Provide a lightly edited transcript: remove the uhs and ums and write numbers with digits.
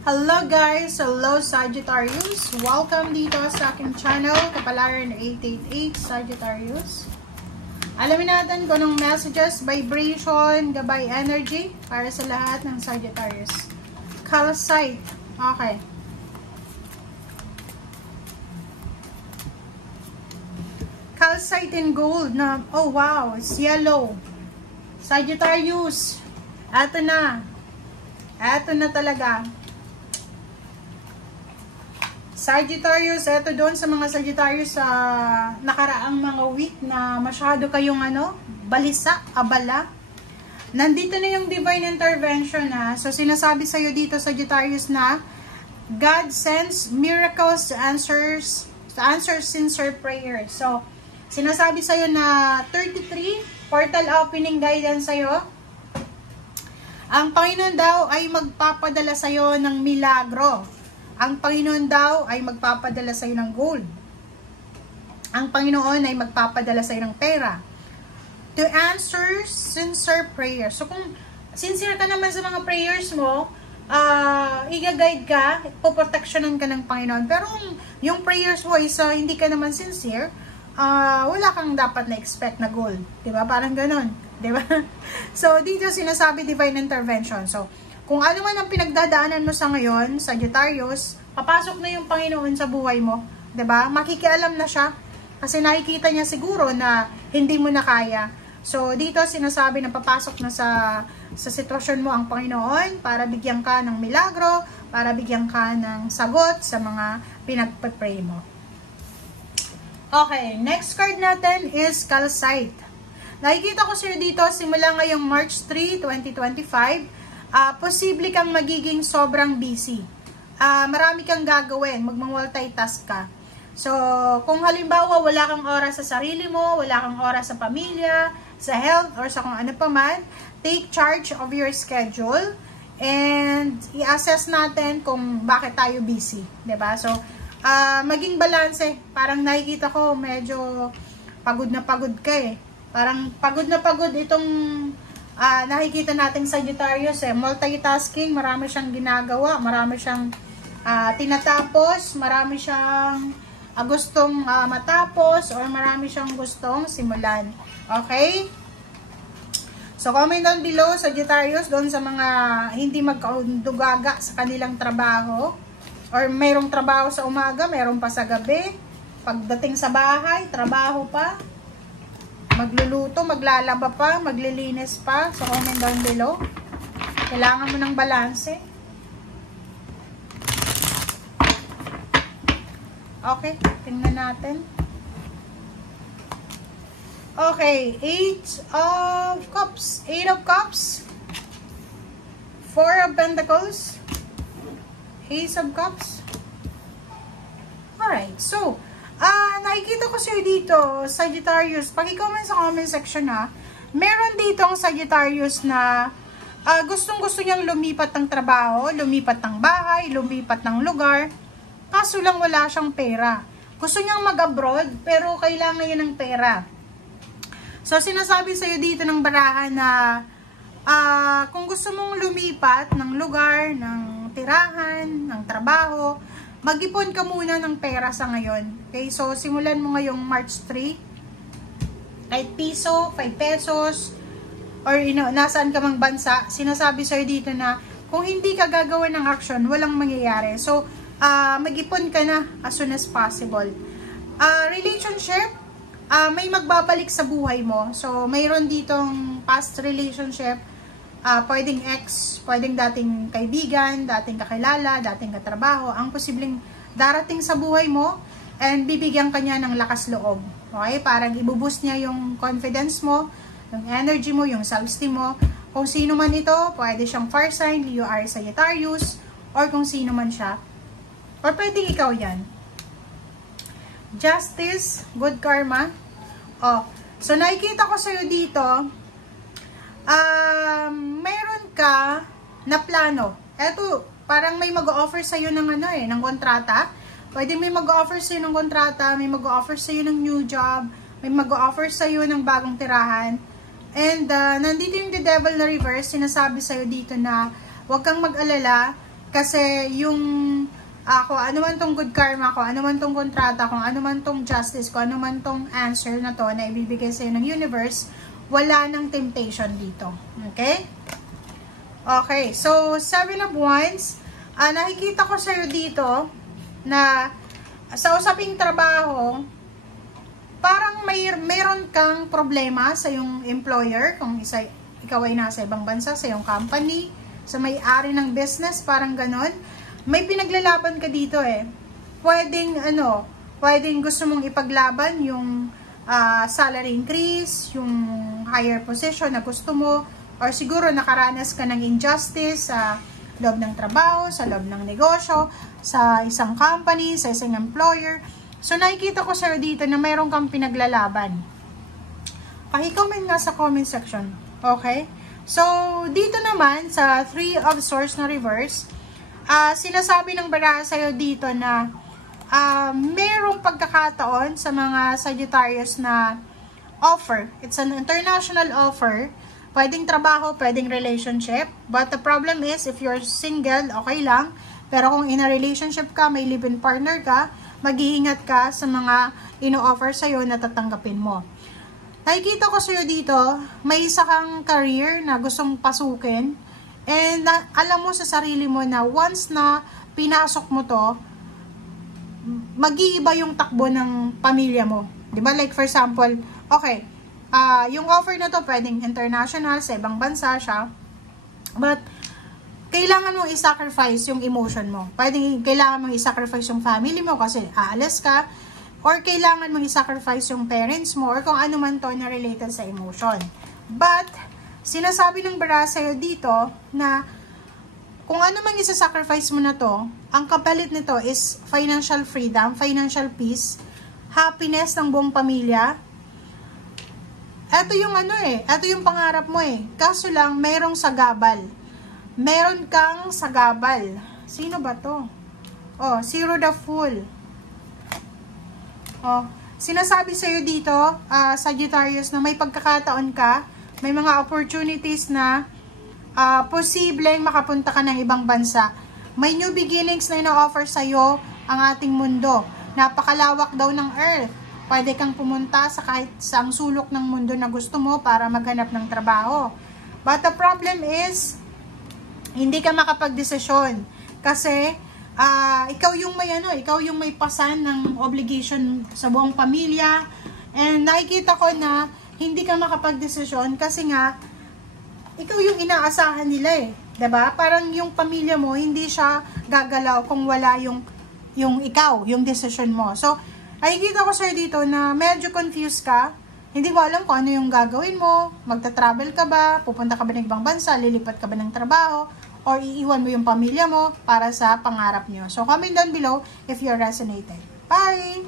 Hello guys! Hello Sagittarius! Welcome dito sa aking channel, Kapalaran 888 Sagittarius. Alamin natin kung anong messages, vibration, gabay energy para sa lahat ng Sagittarius. Calcite. Okay. Calcite in gold na, oh wow, it's yellow. Sagittarius, eto na. Eto na talaga. Sagittarius, eto doon sa mga Sagittarius sa nakaraang mga week na masyado kayong balisa, abala. Nandito na yung divine intervention na. So sinasabi sa iyo dito Sagittarius na God sends miracles to answers sincere prayer. So sinasabi sa iyo na 33 portal opening guidance sa iyo. Ang Panginoon daw ay magpapadala sa iyo ng milagro. Ang Panginoon daw ay magpapadala sa iyo ng gold. Ang Panginoon ay magpapadala sa iyo ng pera. To answer sincere prayers. So kung sincere ka naman sa mga prayers mo, i-guide ka, poproteksyonan ka ng Panginoon. Pero yung prayers mo is hindi ka naman sincere, wala kang dapat na-expect na gold. Diba? Parang ganun. Diba? So dito sinasabi divine intervention. So kung ano man ang pinagdadaanan mo sa ngayon, Sagittarius, papasok na yung Panginoon sa buhay mo. 'Di ba? Makikialam na siya kasi nakikita niya siguro na hindi mo na kaya. So, dito sinasabi na papasok na sa sitwasyon mo ang Panginoon para bigyan ka ng milagro, para bigyan ka ng sagot sa mga pinagpe-pray mo. Okay, next card natin is Calcite. Nakikita ko sa'yo dito simula ngayong March 3, 2025, posible kang magiging sobrang busy. Marami kang gagawin, magmamultitask ka. So, kung halimbawa wala kang oras sa sarili mo, wala kang oras sa pamilya, sa health, or sa kung ano pa man, take charge of your schedule and i-assess natin kung bakit tayo busy. 'Di ba? So, maging balanse. Parang nakikita ko medyo pagod na pagod ka eh. Parang pagod na pagod itong nakikita nating Sagittarius multitasking, marami siyang ginagawa, marami siyang tinatapos, marami siyang gustong matapos, or marami siyang gustong simulan. Okay? So comment down below Sagittarius doon sa mga hindi magkaundugaga sa kanilang trabaho, or mayroong trabaho sa umaga, mayroong pa sa gabi, pagdating sa bahay, trabaho pa, magluluto, maglalaba pa, maglilinis pa. So, comment down below. Kailangan mo ng balanse. Okay, tingnan natin. Okay, 8 of Cups. 8 of Cups. 4 of Pentacles. Ace of Cups. Alright, so, nakikita ko sa'yo dito, Sagittarius, pag-i-comment sa comment section meron dito ang Sagittarius na gustong-gusto niyang lumipat ng trabaho, lumipat ng bahay, lumipat ng lugar, kaso lang wala siyang pera. Gusto niyang mag-abroad, pero kailangan niya ng pera. So, sinasabi sa'yo dito ng barahan na kung gusto mong lumipat ng lugar, ng tirahan, ng trabaho, mag-ipon ka muna ng pera sa ngayon. Okay, so simulan mo ngayong March 3. Kahit piso, 5 pesos, or nasaan ka mang bansa, sinasabi sa'yo dito na kung hindi ka gagawin ng action, walang mangyayari. So, mag-ipon ka na as soon as possible. Relationship, may magbabalik sa buhay mo. So, mayroon ditong past relationship, pwedeng ex, pwedeng dating kaibigan, dating kakilala, dating katrabaho, ang posibleng darating sa buhay mo and bibigyan ka niya ng lakas loob. Okay? Parang ibuboost niya yung confidence mo, yung energy mo, yung self-esteem mo. Kung sino man ito, pwede siyang fire sign, Leo, Aries, Sagittarius, or kung sino man siya. Or pwedeng ikaw yan. Justice, good karma. So nakikita ko sa'yo dito, meron ka na plano. Eto, parang may mag-offer sa iyo ng ng kontrata. Pwede may mag-offer sa iyo ng kontrata, may mag-offer sa iyo ng new job, may mag-offer sa iyo ng bagong tirahan. And nandito yung the devil na reverse, sinasabi sa iyo dito na huwag kang mag-alala, Kasi yung kung ano man tong good karma, kung ano man tong kontrata, kung ano man tong justice, kung ano man tong answer na to na ibibigay sa'yo ng universe, wala nang temptation dito. Okay? Okay, so 7 of Wands, nakikita ko sa'yo dito na sa usaping trabaho, parang mayroon kang problema sa yung employer, kung ikaw ay nasa ibang bansa, sa yung company, sa may-ari ng business, parang ganon. May pinaglalaban ka dito eh. Pwedeng gusto mong ipaglaban yung salary increase, yung higher position na gusto mo, or siguro nakaranas ka ng injustice sa loob ng trabaho, sa loob ng negosyo, sa isang company, sa isang employer. So, nakikita ko sa'yo dito na mayroon kang pinaglalaban. Paki-comment nga sa comment section. Okay? So, dito naman, sa 3 of Swords na reverse, sinasabi ng baraha sa'yo dito na merong pagkakataon sa mga Sagittarius na offer. It's an international offer. Pwedeng trabaho, pwedeng relationship. But the problem is, if you're single, okay lang. Pero kung in a relationship ka, may live-in partner ka, mag-iingat ka sa mga ino-offer sa'yo na tatanggapin mo. Nakikita ko sa'yo dito, may isa kang career na gustong pasukin. And alam mo sa sarili mo na once na pinasok mo to, mag-iiba yung takbo ng pamilya mo. Diba? Like for example, okay, yung offer na to pwedeng international, sa ibang bansa siya. But, kailangan mong i-sacrifice yung emotion mo. Kailangan mong i-sacrifice yung family mo kasi aalis ka. Or kailangan mong i-sacrifice yung parents mo or kung ano man to na related sa emotion. But, sinasabi ng baraha sa'yo dito na kung ano man i-sacrifice mo na to, ang kapalit nito is financial freedom, financial peace, happiness ng buong pamilya. Ito yung ito yung pangarap mo eh. Kaso lang, merong sagabal. Meron kang sagabal. Sino ba to? Oh, Zero the Fool. Oh, sinasabi sa'yo dito, Sagittarius, na may pagkakataon ka, may mga opportunities na posibleng makapunta ka ng ibang bansa. May new beginnings na ino-offer sa'yo ang ating mundo. Napakalawak daw ng earth. Pwede kang pumunta sa kahit saang sulok ng mundo na gusto mo para maghanap ng trabaho. But the problem is, hindi ka makapagdesisyon. Kasi, ikaw yung may pasan ng obligation sa buong pamilya. And nakikita ko na hindi ka makapagdesisyon kasi nga, ikaw yung inaasahan nila eh. 'Di ba? Parang yung pamilya mo, hindi siya gagalaw kung wala yung ikaw, yung decision mo. So, nakikita ko sa'yo dito na medyo confused ka. Hindi mo alam kung ano yung gagawin mo. Magta-travel ka ba? Pupunta ka ba ng ibang bansa? Lilipat ka ba ng trabaho? Or iiwan mo yung pamilya mo para sa pangarap nyo. So, comment down below if you're resonated. Bye!